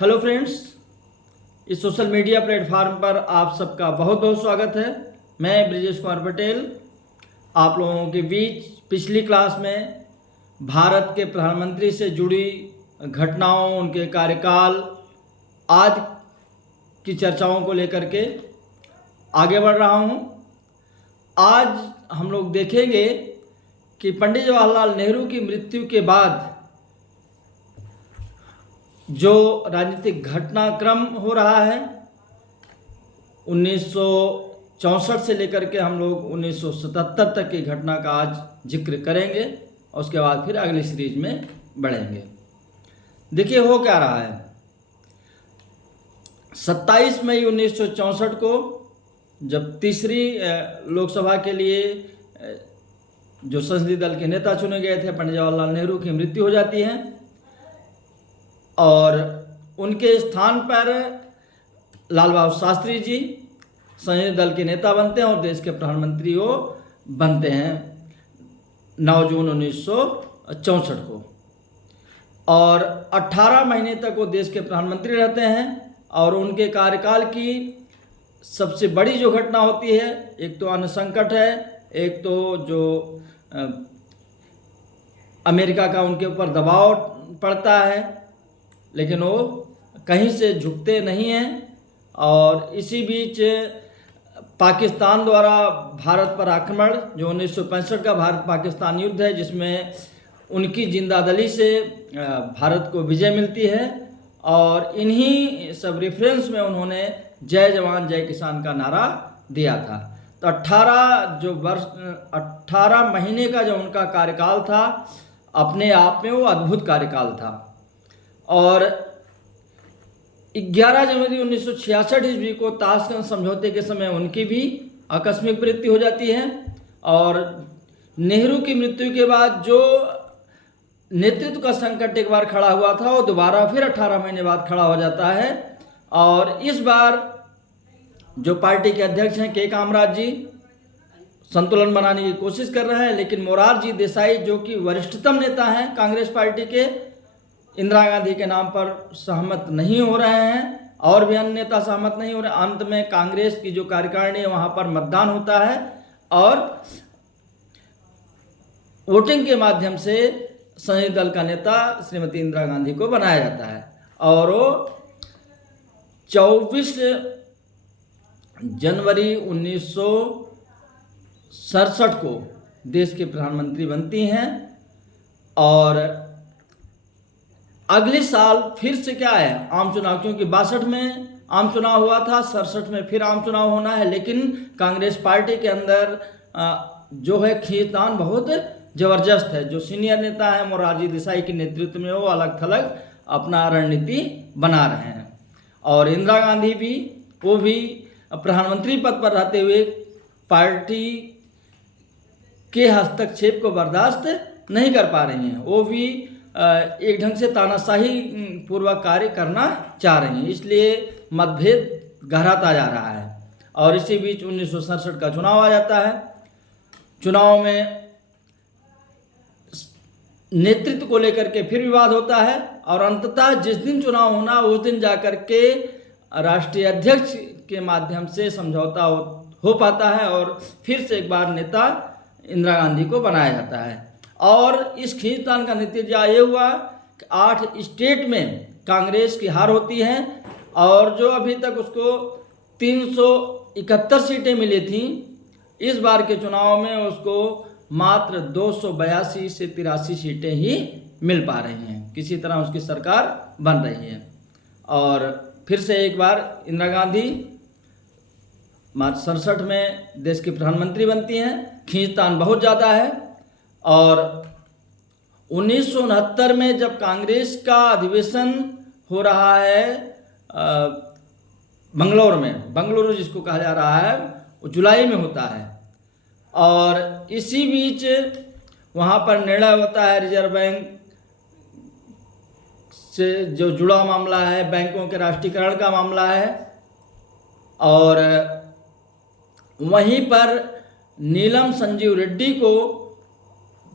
Hello friends, इस social media platform पर आप सबका बहुत बहुत स्वागत है। मैं ब्रिजेश कुमार पटेल आप लोगों के बीच पिछली क्लास में भारत के प्रधानमंत्री से जुड़ी घटनाओं, उनके कार्यकाल आदि की चर्चाओं को लेकर के आगे बढ़ रहा हूं। आज हम लोग देखेंगे कि पंडित जवाहरलाल नेहरू की मृत्यु के बाद जो राजनीतिक घटनाक्रम हो रहा है 1964 से लेकर के हम लोग 1977 तक की घटना का आज जिक्र करेंगे और उसके बाद फिर अगली सीरीज में बढ़ेंगे। देखिए हो क्या रहा है। 27 मई 1964 को जब तीसरी लोकसभा के लिए जो संसदीय दल के नेता चुने गए थे पंडित जवाहरलाल नेहरू की मृत्यु हो जाती है और उनके स्थान पर लाल बहादुर शास्त्री जी संसदीय दल के नेता बनते हैं और देश के प्रधानमंत्री वो बनते हैं 9 जून 1964 को। और 18 महीने तक वो देश के प्रधानमंत्री रहते हैं और उनके कार्यकाल की सबसे बड़ी जो घटना होती है, एक तो अन्न संकट है, एक तो जो अमेरिका का उनके ऊपर दबाव पड़ता है, लेकिन वो कहीं से झुकते नहीं हैं। और इसी बीच पाकिस्तान द्वारा भारत पर आक्रमण, जो 1965 का भारत पाकिस्तान युद्ध है, जिसमें उनकी जिंदादिली से भारत को विजय मिलती है और इन्हीं सब रेफरेंस में उन्होंने जय जवान जय किसान का नारा दिया था। तो 18 महीने का जो उनका कार्यकाल था, अपने आप में वो अद्भुत कार्यकाल था। और 11 जनवरी 1966 ईस्वी को ताशकंद समझौते के समय उनकी भी आकस्मिक मृत्यु हो जाती है। और नेहरू की मृत्यु के बाद जो नेतृत्व का संकट एक बार खड़ा हुआ था, वो दोबारा फिर 18 महीने बाद खड़ा हो जाता है। और इस बार जो पार्टी के अध्यक्ष हैं के कामराज जी संतुलन बनाने की कोशिश कर रहे हैं, लेकिन मोरारजी देसाई जो कि वरिष्ठतम नेता हैं कांग्रेस पार्टी के, इंदिरा गांधी के नाम पर सहमत नहीं हो रहे हैं और भी अन्य नेता सहमत नहीं हो रहे। अंत में कांग्रेस की जो कार्यकारिणी है वहां पर मतदान होता है और वोटिंग के माध्यम से संसदीय दल का नेता श्रीमती इंदिरा गांधी को बनाया जाता है और वो 24 जनवरी 1967 को देश के प्रधानमंत्री बनती हैं। और अगले साल फिर से क्या है, आम चुनाव, क्योंकि 62 में आम चुनाव हुआ था, 67 में फिर आम चुनाव होना है। लेकिन कांग्रेस पार्टी के अंदर जो है खींचतान बहुत जबरदस्त है। जो सीनियर नेता है मोरारजी देसाई के नेतृत्व में, वो अलग थलग अपना रणनीति बना रहे हैं। और इंदिरा गांधी भी, वो भी प्रधानमंत्री पद पर रहते हुए पार्टी के हस्तक्षेप को बर्दाश्त नहीं कर पा रही हैं। वो भी एक ढंग से तानाशाही पूर्वक कार्य करना चाह रही हैं, इसलिए मतभेद गहराता जा रहा है। और इसी बीच 1967 का चुनाव आ जाता है। चुनाव में नेतृत्व को लेकर के फिर विवाद होता है और अंततः जिस दिन चुनाव होना उस दिन जाकर के राष्ट्रीय अध्यक्ष के माध्यम से समझौता हो पाता है और फिर से एक बार नेता इंदिरा गांधी को बनाया जाता है। और इस खींचतान का नतीजा ये हुआ कि 8 स्टेट में कांग्रेस की हार होती है और जो अभी तक उसको 371 सीटें मिली थी, इस बार के चुनाव में उसको मात्र 282 से 83 सीटें ही मिल पा रही हैं। किसी तरह उसकी सरकार बन रही है और फिर से एक बार इंदिरा गांधी मार्च 67 में देश की प्रधानमंत्री बनती हैं। खींचतान बहुत ज़्यादा है। और 1969 में जब कांग्रेस का अधिवेशन हो रहा है बंगलौर में, बंगलुरु जिसको कहा जा रहा है, वो जुलाई में होता है। और इसी बीच वहाँ पर निर्णय होता है रिजर्व बैंक से जो जुड़ा मामला है, बैंकों के राष्ट्रीयकरण का मामला है। और वहीं पर नीलम संजीव रेड्डी को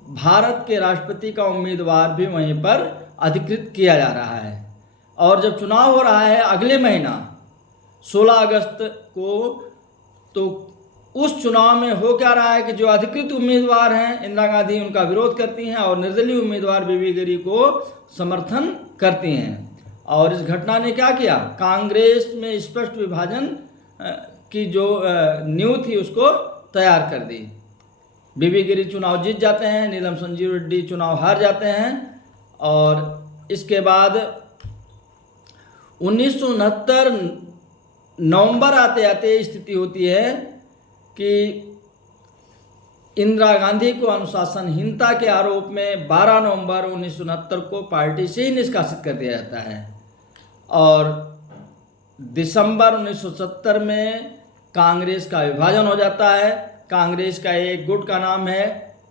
भारत के राष्ट्रपति का उम्मीदवार भी वहीं पर अधिकृत किया जा रहा है। और जब चुनाव हो रहा है अगले महीना 16 अगस्त को, तो उस चुनाव में हो क्या रहा है कि जो अधिकृत उम्मीदवार हैं इंदिरा गांधी उनका विरोध करती हैं और निर्दलीय उम्मीदवार बीबी गिरी को समर्थन करती हैं। और इस घटना ने क्या किया, कांग्रेस में स्पष्ट विभाजन की जो नींव थी उसको तैयार कर दी। बीबी गिरी चुनाव जीत जाते हैं, नीलम संजीव रेड्डी चुनाव हार जाते हैं। और इसके बाद 1969 नवंबर आते आते स्थिति होती है कि इंदिरा गांधी को अनुशासनहीनता के आरोप में 12 नवंबर 1969 को पार्टी से ही निष्कासित कर दिया जाता है। और दिसंबर 1970 में कांग्रेस का विभाजन हो जाता है। कांग्रेस का एक गुट का नाम है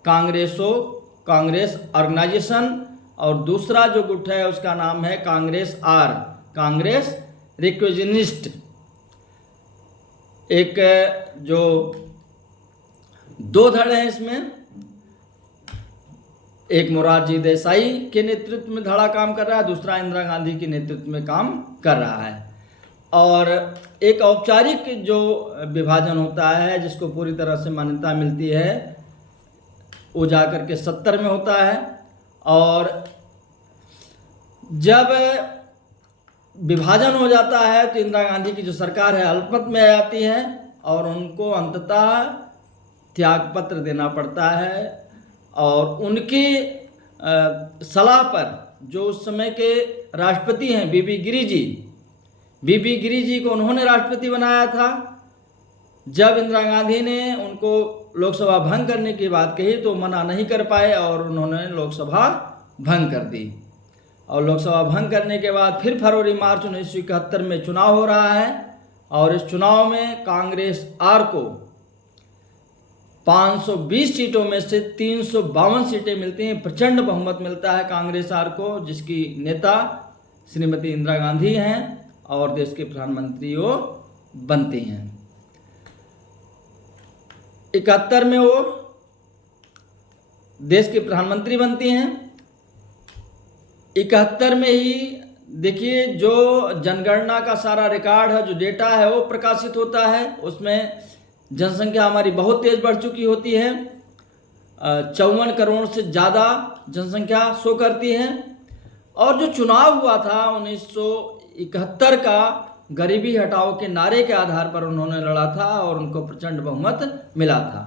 कांग्रेस ऑर्गेनाइजेशन, और दूसरा जो गुट है उसका नाम है कांग्रेस रिक्विजिनिस्ट। एक जो दो धड़े हैं इसमें, एक मोरारजी देसाई के नेतृत्व में धड़ा काम कर रहा है, दूसरा इंदिरा गांधी के नेतृत्व में काम कर रहा है। और एक औपचारिक जो विभाजन होता है जिसको पूरी तरह से मान्यता मिलती है वो जाकर के 70 में होता है। और जब विभाजन हो जाता है तो इंदिरा गांधी की जो सरकार है अल्पमत में आ जाती है और उनको अंततः त्यागपत्र देना पड़ता है। और उनकी सलाह पर जो उस समय के राष्ट्रपति हैं बीबी गिरी जी को उन्होंने राष्ट्रपति बनाया था। जब इंदिरा गांधी ने उनको लोकसभा भंग करने की बात कही तो मना नहीं कर पाए और उन्होंने लोकसभा भंग कर दी। और लोकसभा भंग करने के बाद फिर फरवरी मार्च 1971 में चुनाव हो रहा है। और इस चुनाव में कांग्रेस आर को 520 सीटों में से 352 सीटें मिलती हैं, प्रचंड बहुमत मिलता है कांग्रेस आर को, जिसकी नेता श्रीमती इंदिरा गांधी हैं और देश के प्रधानमंत्री वो बनती हैं। 71 में वो देश के प्रधानमंत्री बनती हैं। 71 में ही देखिए जो जनगणना का सारा रिकॉर्ड है, जो डेटा है वो प्रकाशित होता है। उसमें जनसंख्या हमारी बहुत तेज बढ़ चुकी होती है, 54 करोड़ से ज़्यादा जनसंख्या शो करती है। और जो चुनाव हुआ था 1971 का, गरीबी हटाओ के नारे के आधार पर उन्होंने लड़ा था और उनको प्रचंड बहुमत मिला था।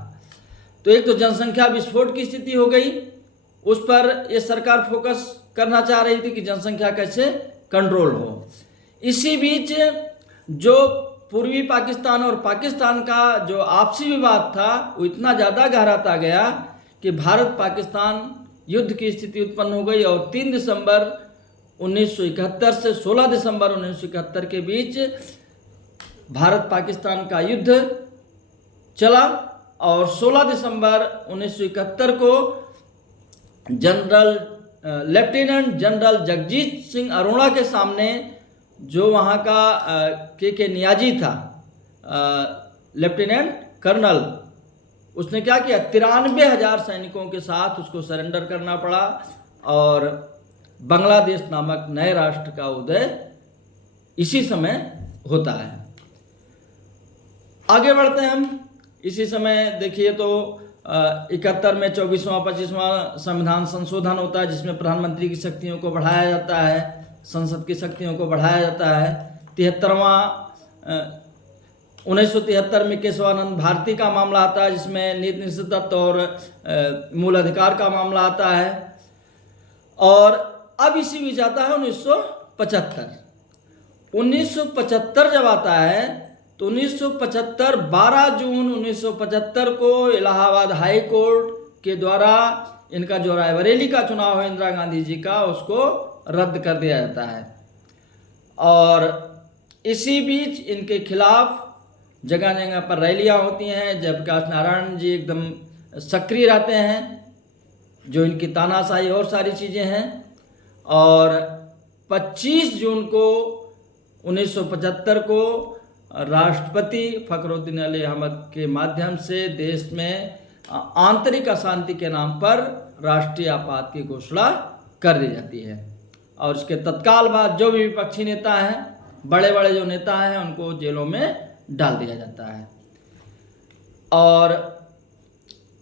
तो एक तो जनसंख्या विस्फोट की स्थिति हो गई, उस पर ये सरकार फोकस करना चाह रही थी कि जनसंख्या कैसे कंट्रोल हो। इसी बीच जो पूर्वी पाकिस्तान और पाकिस्तान का जो आपसी विवाद था वो इतना ज़्यादा गहराता गया कि भारत पाकिस्तान युद्ध की स्थिति उत्पन्न हो गई। और 3 दिसंबर 1971 से 16 दिसंबर 1971 के बीच भारत पाकिस्तान का युद्ध चला। और 16 दिसंबर 1971 को लेफ्टिनेंट जनरल जगजीत सिंह अरोड़ा के सामने जो वहाँ का के नियाजी था, लेफ्टिनेंट कर्नल, उसने क्या किया, 93,000 सैनिकों के साथ उसको सरेंडर करना पड़ा और बांग्लादेश नामक नए राष्ट्र का उदय इसी समय होता है। आगे बढ़ते हैं हम। इसी समय देखिए तो 71 में 24वां 25वां संविधान संशोधन होता है जिसमें प्रधानमंत्री की शक्तियों को बढ़ाया जाता है, संसद की शक्तियों को बढ़ाया जाता है। 1973 में केशवानंद भारती का मामला आता है जिसमें नीति निषेधत्व और मूल अधिकार का मामला आता है। और अब इसी बीच आता है 1975 जब आता है तो 1975 12 जून 1975 को इलाहाबाद हाई कोर्ट के द्वारा इनका जो रायबरेली का चुनाव है इंदिरा गांधी जी का, उसको रद्द कर दिया जाता है। और इसी बीच इनके खिलाफ जगह जगह पर रैलियां होती हैं। जयप्रकाश नारायण जी एकदम सक्रिय रहते हैं, जो इनकी तानाशाही और सारी चीज़ें हैं। और 25 जून को 1975 को राष्ट्रपति फखरुद्दीन अली अहमद के माध्यम से देश में आंतरिक अशांति के नाम पर राष्ट्रीय आपात की घोषणा कर दी जाती है। और इसके तत्काल बाद जो भी विपक्षी नेता हैं, बड़े बड़े जो नेता हैं, उनको जेलों में डाल दिया जाता है। और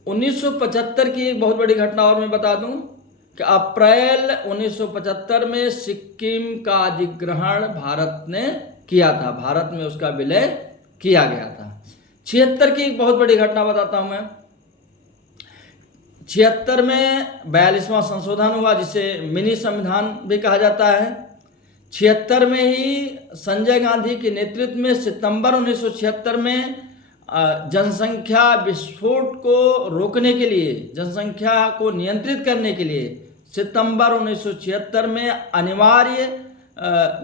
1975 की एक बहुत बड़ी घटना और मैं बता दूं कि अप्रैल 1975 में सिक्किम का अधिग्रहण भारत ने किया था, भारत में उसका विलय किया गया था। 76 की एक बहुत बड़ी घटना बताता हूं मैं। 76 में 42वां संशोधन हुआ, जिसे मिनी संविधान भी कहा जाता है। 76 में ही संजय गांधी के नेतृत्व में सितंबर 1976 में जनसंख्या विस्फोट को रोकने के लिए, जनसंख्या को नियंत्रित करने के लिए सितंबर 1976 में अनिवार्य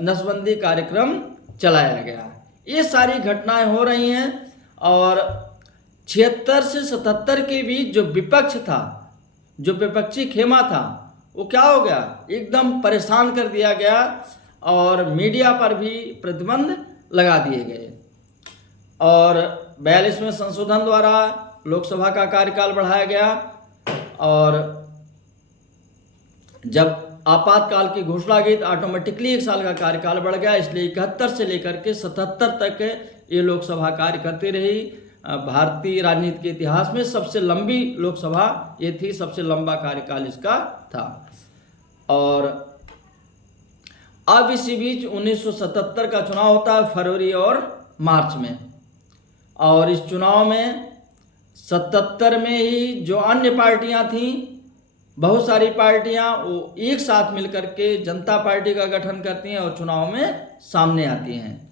नसबंदी कार्यक्रम चलाया गया। ये सारी घटनाएं हो रही हैं और 76 से 77 के बीच जो विपक्ष था, जो विपक्षी खेमा था, वो क्या हो गया, एकदम परेशान कर दिया गया और मीडिया पर भी प्रतिबंध लगा दिए गए। और 42वें संशोधन द्वारा लोकसभा का कार्यकाल बढ़ाया गया और जब आपातकाल की घोषणा की तो ऑटोमेटिकली 1 साल का कार्यकाल बढ़ गया। इसलिए 71 से लेकर के 77 तक ये लोकसभा कार्य करती रही। भारतीय राजनीति के इतिहास में सबसे लंबी लोकसभा ये थी, सबसे लंबा कार्यकाल इसका था। और अब इसी बीच 1977 का चुनाव होता है फरवरी और मार्च में, और इस चुनाव में 77 में ही जो अन्य पार्टियां थीं, बहुत सारी पार्टियां, वो एक साथ मिलकर के जनता पार्टी का गठन करती हैं और चुनाव में सामने आती हैं।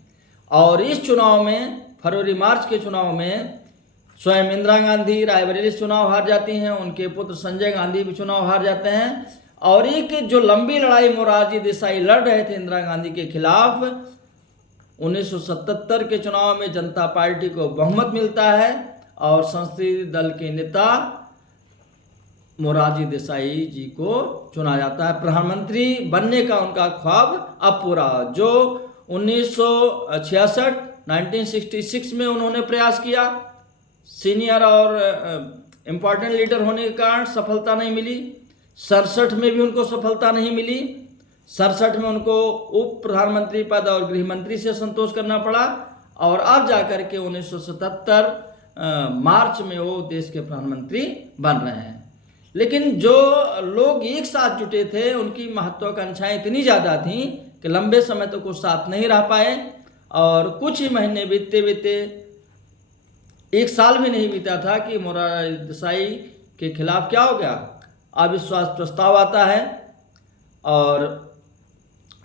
और इस चुनाव में, फरवरी मार्च के चुनाव में, स्वयं इंदिरा गांधी रायबरेली चुनाव हार जाती हैं, उनके पुत्र संजय गांधी भी चुनाव हार जाते हैं। और एक जो लंबी लड़ाई मोरारजी देसाई लड़ रहे थे इंदिरा गांधी के खिलाफ, 1977 के चुनाव में जनता पार्टी को बहुमत मिलता है और संसदीय दल के नेता मोरारजी देसाई जी को चुना जाता है। प्रधानमंत्री बनने का उनका ख्वाब अब पूरा, जो 1966 में उन्होंने प्रयास किया, सीनियर और इम्पॉर्टेंट लीडर होने के कारण सफलता नहीं मिली। 67 में भी उनको सफलता नहीं मिली। 67 में उनको उप प्रधानमंत्री पद और गृह मंत्री से संतोष करना पड़ा और अब जाकर के 1977 मार्च में वो देश के प्रधानमंत्री बन रहे हैं। लेकिन जो लोग एक साथ जुटे थे, उनकी महत्वाकांक्षाएं इतनी ज़्यादा थीं कि लंबे समय तक वो साथ नहीं रह पाए और कुछ ही महीने बीतते बीतते, 1 साल भी नहीं बीता था कि मोरारजी देसाई के खिलाफ क्या हो गया, अविश्वास प्रस्ताव आता है और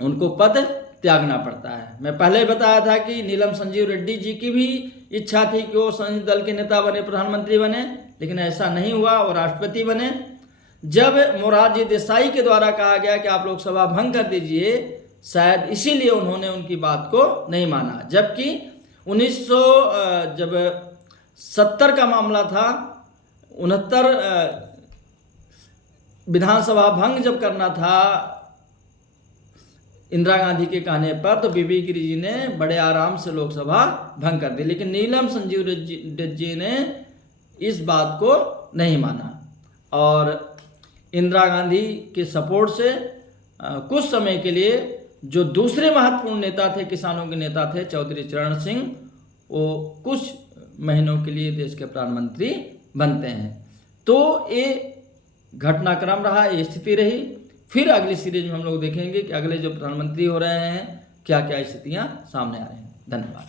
उनको पद त्यागना पड़ता है। मैं पहले ही बताया था कि नीलम संजीव रेड्डी जी की भी इच्छा थी कि वो संसदीय दल के नेता बने, प्रधानमंत्री बने, लेकिन ऐसा नहीं हुआ, वो राष्ट्रपति बने। जब मोरारजी देसाई के द्वारा कहा गया कि आप लोकसभा भंग कर दीजिए, शायद इसीलिए उन्होंने उनकी बात को नहीं माना। जबकि 1970 का मामला था, 69 विधानसभा भंग जब करना था इंदिरा गांधी के कहने पर, तो बीबी गिरी जी ने बड़े आराम से लोकसभा भंग कर दी, लेकिन नीलम संजीव रेड्डी जी ने इस बात को नहीं माना और इंदिरा गांधी के सपोर्ट से कुछ समय के लिए जो दूसरे महत्वपूर्ण नेता थे, किसानों के नेता थे, चौधरी चरण सिंह, वो कुछ महीनों के लिए देश के प्रधानमंत्री बनते हैं। तो ये घटनाक्रम रहा, ये स्थिति रही। फिर अगली सीरीज में हम लोग देखेंगे कि अगले जो प्रधानमंत्री हो रहे हैं क्या क्या स्थितियां सामने आ रही हैं। धन्यवाद।